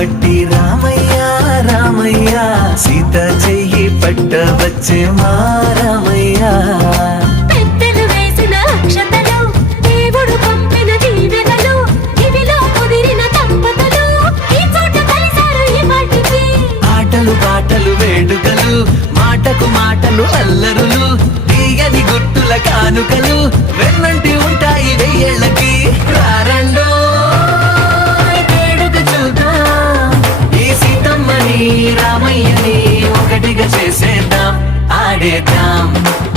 పట్టి రామయ్య రామయ్య సీత చెయ్యి పట్ట వచ్చే మా రామయ్య పెద్దలు వేసిన అక్షతలు దేవుడు పంపిన దీవెనలు ఇవిలో కుదిరిన దంపతులు ఈ చోట కలిసారు ఈ పాటికి ఆటలు పాటలు వేడుకలు మాటకు మాటలు అల్లరులు తీయని గుర్తుల కానుకలు వెన్నంటి ఉంటాయి వెయ్యేళ్ళకి రారండో వేడుక చూద్దాం ఈ సీతమ్మని రామయ్యని ఒకటిగా చేసేద్దాం ఆడేద్దాం